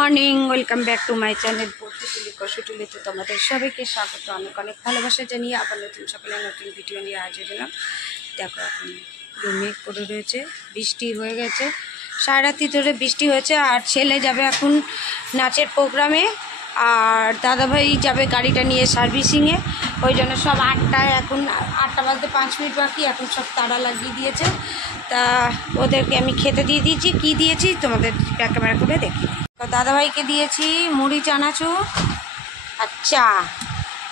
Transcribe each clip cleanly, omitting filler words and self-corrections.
Morning, welcome back to my channel পশুটুলি কষুটুলিতে তোমাদের সবাইকে স্বাগত। অনেক অনেক ভালোবাসা জানিয়ে আবার নতুন সকালে নতুন ভিডিও নিয়ে হাজির হলাম। দেখো এখন মেঘ করে রয়েছে, বৃষ্টি হয়ে গেছে, সারা রাতি ধরে বৃষ্টি হয়েছে। আর ছেলে যাবে এখন নাচের প্রোগ্রামে, আর দাদাভাই যাবে গাড়িটা নিয়ে সার্ভিসিংয়ে। ওই জন্য সব 8টায়, এখন 8টা বাজতে 5 মিনিট বাকি, এখন সব তাড়া লাগিয়ে দিয়েছে। তা ওদেরকে আমি খেতে দিয়ে দিয়েছি। কি দিয়েছি তোমাদের ব্যাক ক্যামেরা করে দেখি। দাদাভাইকে দিয়েছি মুড়ি চানাচুর আর চা,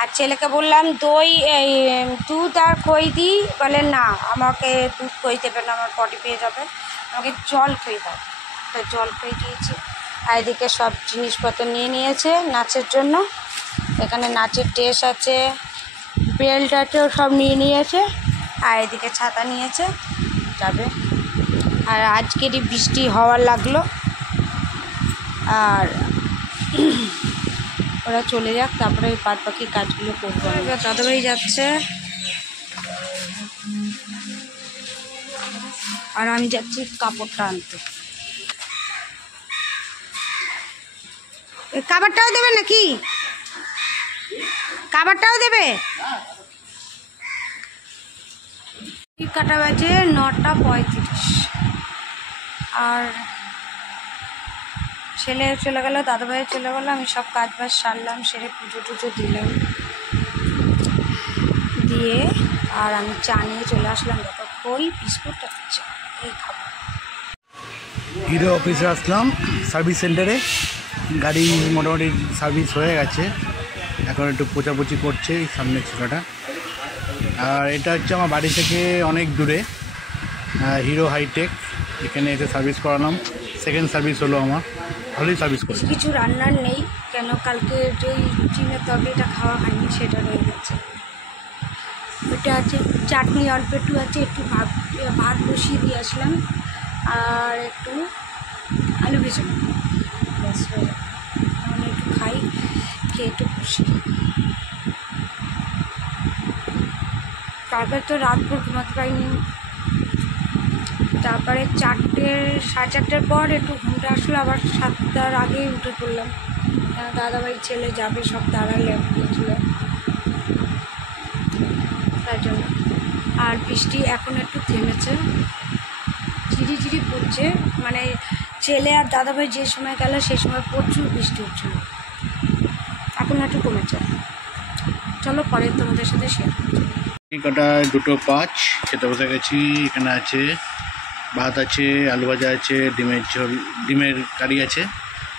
আর ছেলেকে বললাম দই দুধ আর খই দিই, বলে না আমাকে দুধ খই দেবে না, আমার পটি পেয়ে যাবে, আমাকে জল খই দাও। তো জল খই দিয়েছি। আর এদিকে সব জিনিসপত্র নিয়ে নিয়েছে নাচের জন্য। এখানে নাচের ড্রেস আছে, বেল্ট আছেও সব নিয়ে নিয়েছে। আর এদিকে ছাতা নিয়েছে, যাবে। আর আজকেরই বৃষ্টি হওয়ার লাগলো, আর ওরা চলে যাক, তারপরে বাদ বাকি কাজগুলো করবো। এবার দাদাভাই যাচ্ছে আর আমি যাচ্ছি কাপড়টা আনতে। কাপড়টাও দেবে নাকি? কাপড়টাও দেবে? কাটা বাজে 9:35। আর ছেলে চলে গেল, দাদাভাই চলে গেল, আমি সব কাজ বাজ সারলাম, সেরে পুজো টুজো দিলাম, দিয়ে আর আমি চা নিয়ে চলে আসলাম। দেখো খই বিস্কুট আর চা, এই খাবো। হিরো অফিসে আসলাম, সার্ভিস সেন্টারে। গাড়ি মোটামুটি সার্ভিস হয়ে গেছে, এখন একটু পোচাপুচি করছে এই সামনের ছোটাটা। আর এটা হচ্ছে আমার বাড়ি থেকে অনেক দূরে, হিরো হাইটেক। এখানে এসে সার্ভিস করালাম, সেকেন্ড সার্ভিস হলো আমার। ভালোই সার্ভিস করছে। কিছু রান্নার নেই, কেন কালকে যে চিনের তরকারিটা খাওয়া হয়নি, সেটা রয়ে গেছে। ওটা আছে, চাটনি অল্প একটু আছে, একটু ভাত বসিয়ে দিয়ে আসলাম, আর একটু আলু ভেজে ব্যাস হয়ে যাবে। আমি একটু খাই, খেয়ে একটু বসি। তারপরে তো রাতভর ঘুমাতে পারিনি। তারপরে 4:30 পর একটু ঘুমটা আসলো, আবার 7টার আগেই উঠে পড়লাম। দাদাভাই ছেলে যাবে, সব তারা লেট দিয়েছিল তার জন্য। আর বৃষ্টি এখন একটু থেমেছে, ঝিরিঝিরি পড়ছে। মানে ছেলে আর দাদাভাই যে সময় গেল সেই সময় প্রচুর বৃষ্টি হচ্ছিল, এখন একটু কমেছে। চলো পরে তোমাদের সাথে শেয়ার করছি। কটা 2:05 খেতে বসে গেছি। এখানে আছে ভাত আছে, আলু ভাজা আছে, ডিমের ঝোল, ডিমের কারি আছে,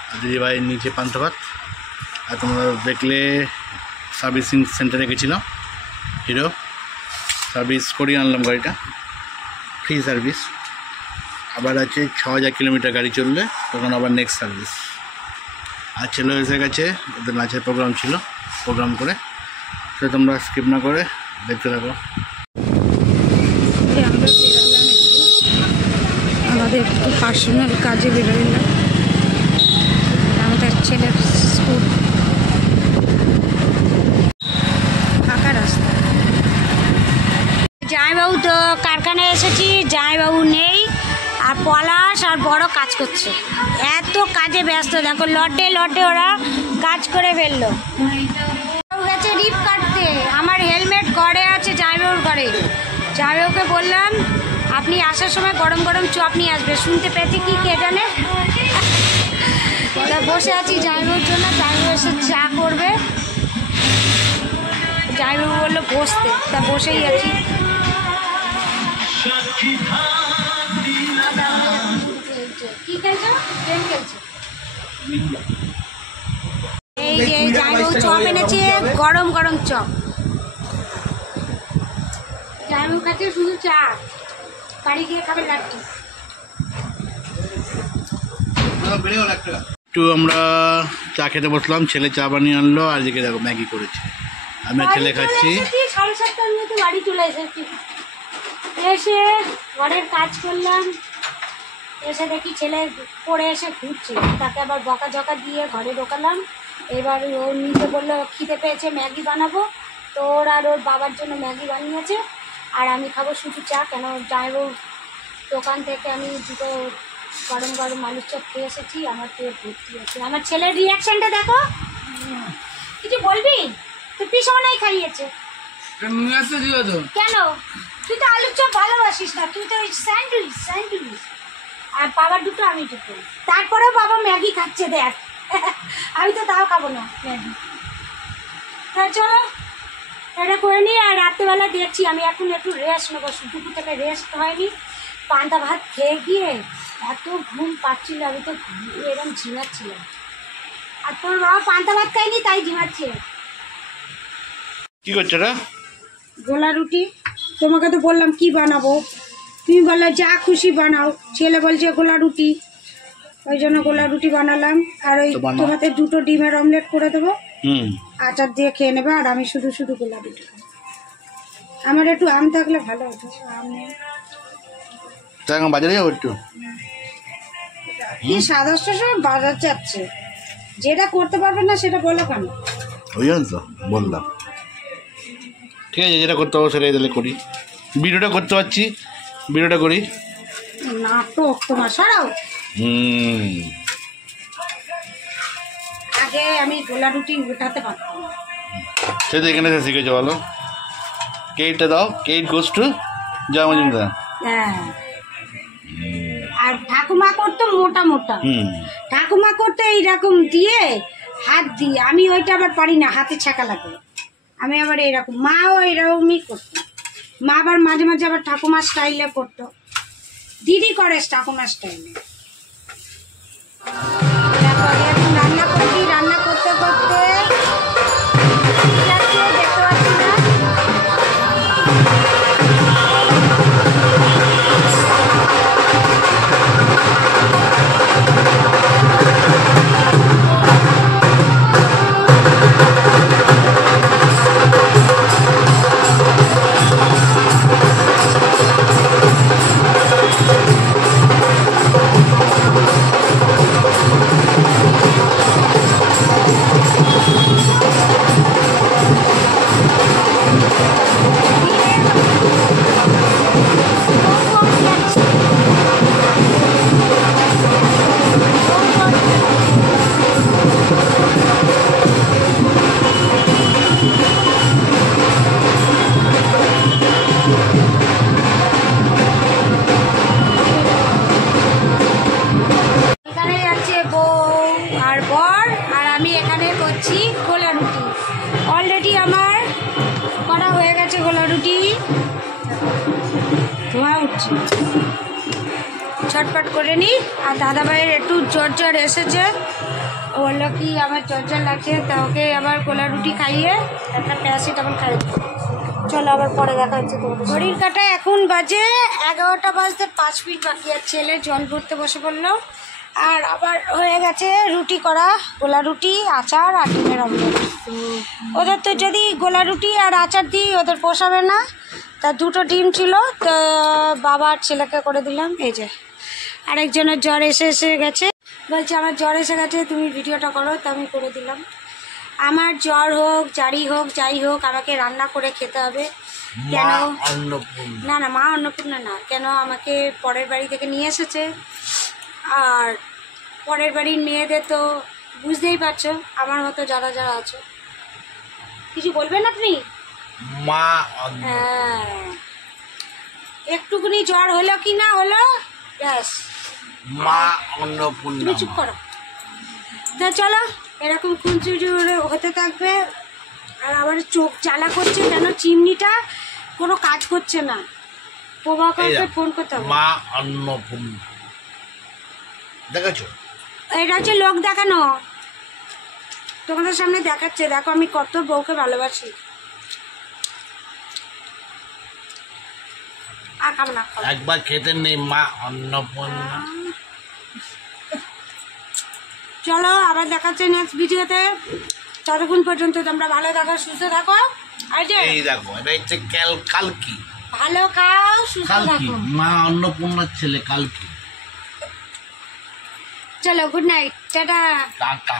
আর দিদিভাইয়ের নিচে পান্তা ভাত। আর তোমরা দেখলে সার্ভিসিং সেন্টারে গেছিলাম, হিরো সার্ভিস করিয়ে আনলাম গাড়িটা, ফ্রি সার্ভিস। আবার আছে 6000 কিলোমিটার গাড়ি চললে তখন আবার নেক্সট সার্ভিস। আর ছেলে এসে গেছে, ওদের নাচের প্রোগ্রাম ছিল, প্রোগ্রাম করে। সে তোমরা স্কিপ না করে দেখতে থাকো। আমরা বেরোলাম আমাদের একটু পার্সোনাল কাজে বেরোলাম, আমাদের ছেলের স্কুল। ফাঁকা রাস্তা। জামাইবাবু তো কারখানায় এসেছি, জামাইবাবু নেই, আর পলাশ আর বড় কাজ করছে, এত কাজে ব্যস্ত। দেখো লটে লটে ওরা কাজ করে ফেললো। গেছে রিপ কাটতে, আমার হেলমেট ঘরে আছে জামাইবাবুর ঘরে। জামাইবাবুকে বললাম আপনি আসার সময় গরম গরম চপ নিয়ে আসবে, শুনতে পেয়েছি কি কে জানে। বসে আছি জামাইবাবুর জন্য, জামাইবাবু এসে চা করবে। জামাইবাবু বললো বসতে, তা বসেই আছি। কি খেলছো? গেম খেলছো? এই যে জামাইবাবু চপ এনেছে, গরম গরম চপ। জামাইবাবু খাচ্ছে শুধু চা, বাড়ি গিয়ে খাবে লাড্ডু। একটু আমরা চা খেতে বসলাম, ছেলে চা বানিয়ে আনলো, আর এদিকে দেখো ম্যাগি করেছে, আমি ছেলে খাচ্ছি। 7:30টার মধ্যে বাড়ি চলে এসেছি, এসে ঘরের কাজ করলাম, এসে দেখি ছেলে পড়ে এসে ঘুরছে, তাকে আবার বকাঝকা দিয়ে ঘরে ঢোকালাম। এবার ও নিতে বললো খিদে পেয়েছে, ম্যাগি বানাবো। তো ওর আর ওর বাবার জন্য ম্যাগি বানিয়েছে, আর আমি খাবো শুধু চা। কেন জামাইবাবুর দোকান থেকে আমি দুটো গরম গরম আলুর চপ খেয়ে এসেছি, আমার পেট ভর্তি আছে। আমার ছেলের রিয়াকশনটা দেখো। কিছু বলবি? তুই পিছনেই খাইয়েছে কেন? তুই তো আলুর চপ ভালোবাসিস না, তুই তো ওই স্যান্ডউইচ আর বাবার দুটো আমি দুটো। তারপরেও বাবা ম্যাগি খাচ্ছে দেখ। আমি তো তাও খাবো না ম্যাগি। তা চলো এটা করে নিই। আর রাত্রেবেলা দেখছি আমি এখন একটু রেস্ট নেবো, দুপুর থেকে রেস্ট হয়নি। পান্তা ভাত খেয়ে গিয়ে এত ঘুম পাচ্ছিল, আমি তো এরকম ঝিমাচ্ছিলাম। আর তোর বাবা পান্তা ভাত খাইনি তাই ঝিমাচ্ছে। কি করছো রে? গোলা রুটি। তোমাকে তো বললাম কি বানাবো, তুমি বললে যা খুশি বানাও। ছেলে বলছে গোলা রুটি, ওই জন্য গোলা রুটি বানালাম। আর ওই তোমাদের দুটো ডিমের অমলেট করে দেবো, আচার দিয়ে খেয়ে নেবে। আর আমি শুধু শুধু গোলা রুটি খাবো। আমার একটু আম থাকলে ভালো হতো, আম নেই। বাজারে যাবো একটু। কি 7:30টার সময় বাজার যাচ্ছে, যেটা করতে পারবে না সেটা বলো কেন? ওই জন্য তো বললাম। ঠিক আছে, যেটা করতে পারবো সেটাই তাহলে করি। ভিডিওটা করতে পারছি, ভিডিওটা করি। নাটক তোমার সরাও। আগে আমি গোলা রুটি উঠাতে পারতাম না। সেটা এখানে শিখেছো ভালো। কেকটা দাও, কেক গোস টু জয় মজুমদার। হ্যাঁ, আর ঠাকুমা করতো মোটা মোটা। ঠাকুমা করতো এইরকম দিয়ে হাত দিয়ে, আমি ওইটা আবার পারি না, হাতে ছাকা লাগে। আমি আবার এইরকম, মাও এরকমই করতো। মা আবার মাঝে মাঝে আবার ঠাকুমার স্টাইলে করতো, দিদি করে ঠাকুমার স্টাইলে। এখন রান্না করছি, রান্না করতে করতে দেখতে পাচ্ছি না। অলরেডি আমার করা হয়ে গেছে গোলা রুটি, ধোঁয়া উঠছে। ছটপট করে নিই। আর দাদাভাইয়ের একটু জ্বর এসেছে, ও বললো কি আমার জ্বর লাগছে, তা ওকে আবার গোলা রুটি খাইয়ে একটা প্যারাসিটামল খাইয়ে। চলো আবার পরে দেখা হচ্ছে। তোমাদের ঘড়ির কাটা এখন বাজে 11টা বাজতে 5 মিনিট বাকি। আর ছেলে জল ভরতে বসে পড়লো। আর আবার হয়ে গেছে রুটি করা, গোলা রুটি, আচার আর ডিমের অমলেট। ওদের তো যদি গোলা রুটি আর আচার দিই ওদের পোষাবে না, তা দুটো ডিম ছিল, তো বাবার ছেলেকে করে দিলাম। এই যে আরেকজনের জ্বর এসে গেছে, বলছে আমার জ্বর এসে গেছে তুমি ভিডিওটা করো, তো আমি করে দিলাম। আমার জ্বর হোক যাই হোক আমাকে রান্না করে খেতে হবে। কেন না, মা অন্নপূর্ণা না, কেন আমাকে পরের বাড়ি থেকে নিয়ে এসেছে। আর পরের বাড়ির মেয়েদের তো বুঝতেই পারছো, আমার মতো যারা যারা আছো। কিছু বলবেন আপনি? মা হ্যাঁ, একটুকুনি জ্বর হলো কি না হলো, ব্যাস মা অন্নপূর্ণা। তুমি চুপ করো। তা চলো, এরকম খুঁজুরি হতে থাকবে। আর আবার চোখ জ্বালা করছে, কেন চিমনিটা কোনো কাজ করছে না। প্রভাকরকে ফোন করতে হবে। মা অন্নপূর্ণা দেখাচ্ছো? এটা হচ্ছে লোক দেখানো, তোমাদের সামনে দেখাচ্ছে। দেখো আমি কত বউকে ভালোবাসি। আর খাবো না, একবার খেতে নেই মা অন্নপূর্ণা। চলো আবার দেখাচ্ছে নেক্সট ভিডিওতে। ততক্ষণ পর্যন্ত তোমরা ভালো থাকো, সুস্থ থাকো। আর যে এই দেখো, এটা হচ্ছে কালকি। ভালো খাও, সুস্থ কালকি, থাকো। মা অন্নপূর্ণার ছেলে কালকি। চলো, গুড নাইট, টাটা। টাটা।